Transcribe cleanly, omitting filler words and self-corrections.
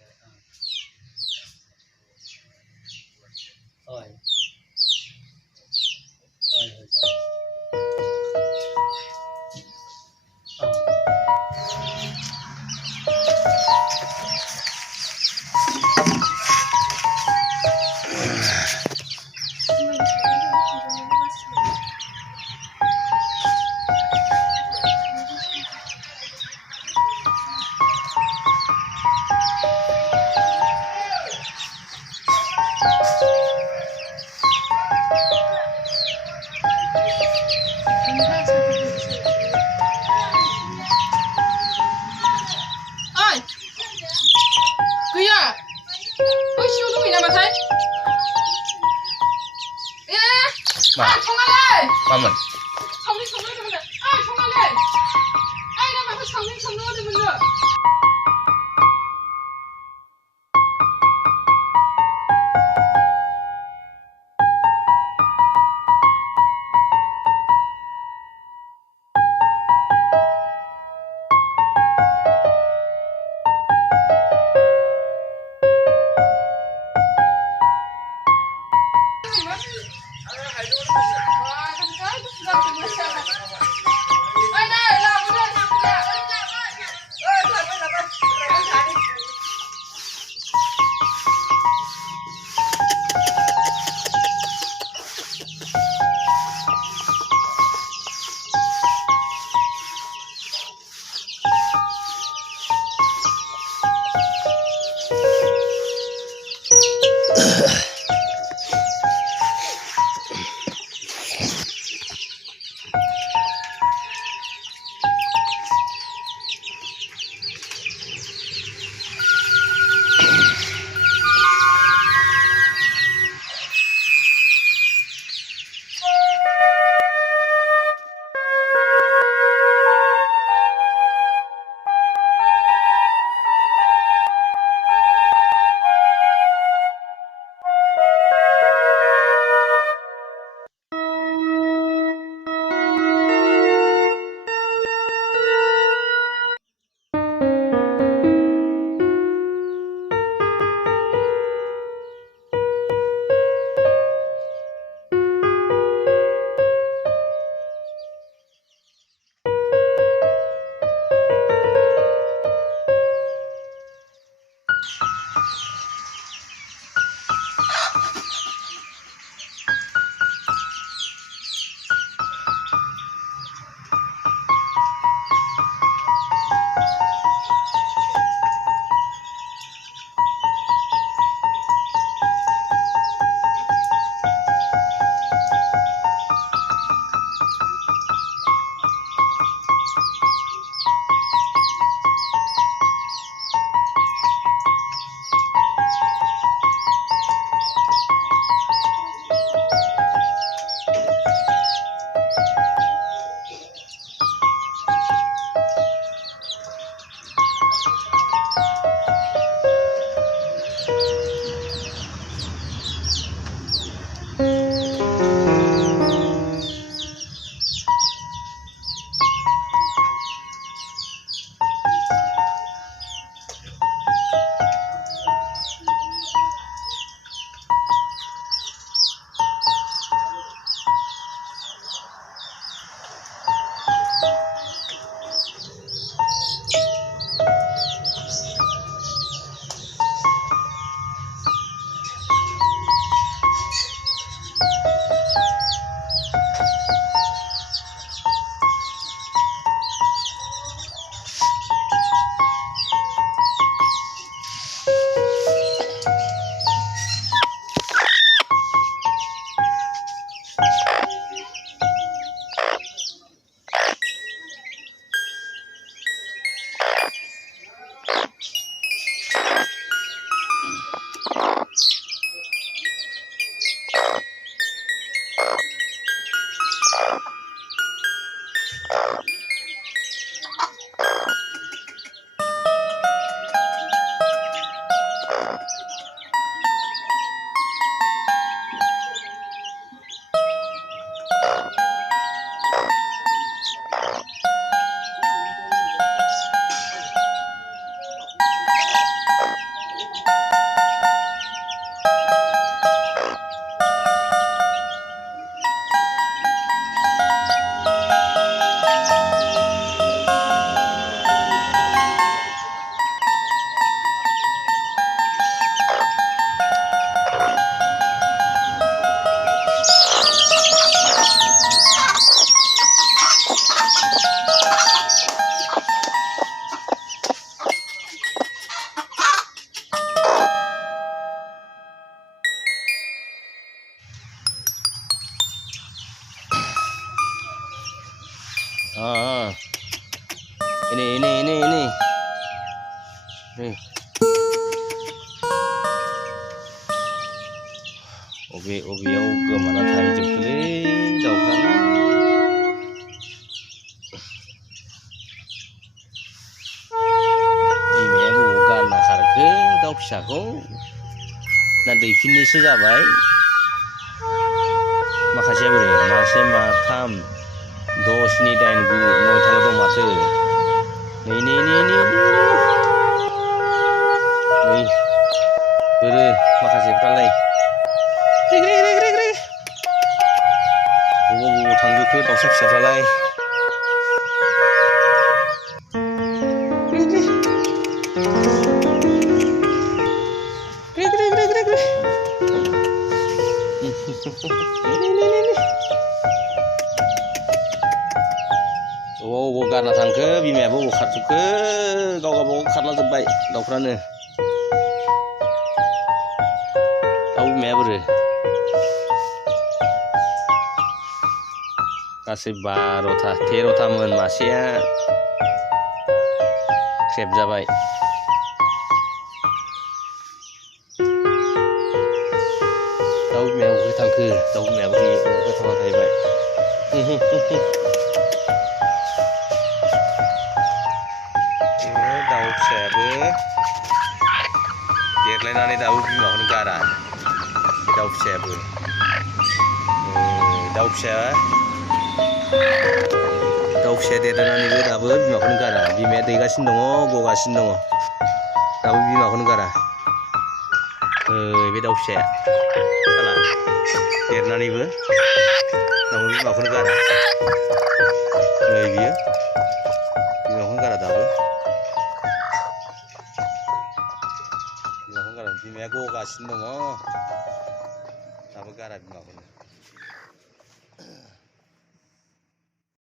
Oi. Oi, oi, ơi kìa ôi siêu thú vị nào mà thấy Mà không ăn ơi mình không đi không nữa mình được ai không ăn ơi ai đâu mà phải không nữa thì mình được नै अबेयाव गोमाना थाहैजोबखोलै दाउफ्रा बिमाया बबाव गारना खारखो दाउ फिसाखौ ना दैफिननोसो जाबाय माखासेया बोरै मासे माथाम 6, 7, 8, 9, 9थाल' दं माथो नै बोरो माखासेफ्रालाय बबाव थांजोबखो दाउसा फिसाफ्रालाय अबाव गारना थांखो बिमायाबो अबाव खारजोबखो गाव गावबागाव खारलाजोब्बाय दाउफ्रानो दाउ बिमाया बोरो गासै 12टा 13टामोन मासेया ख्रेब जाबाय दाउ बिमाया अबेहाय थांखो दाउ बिमायाबो अबेहाय थांना थाहैबाय दाउ फिसायाबो देरलायनानै दाबो बिमाखौनो गारा दाउ फिसायाबो दाउ फिसाया देरलायनानैबो दाबो बिमाखौनो गारा बिमाया दैगासिनो दङ गगासिनो दङ दाबो बिमाखौनो गारा बे दाउ फिसाया साला देरनानैबो दाबो बिमाखौनो गारा नै बियो बिमाखौनो गारा दाबो बिमाखौनो गारा बिमाया गगासिनो दङ दाबो गारा बिमाखौनो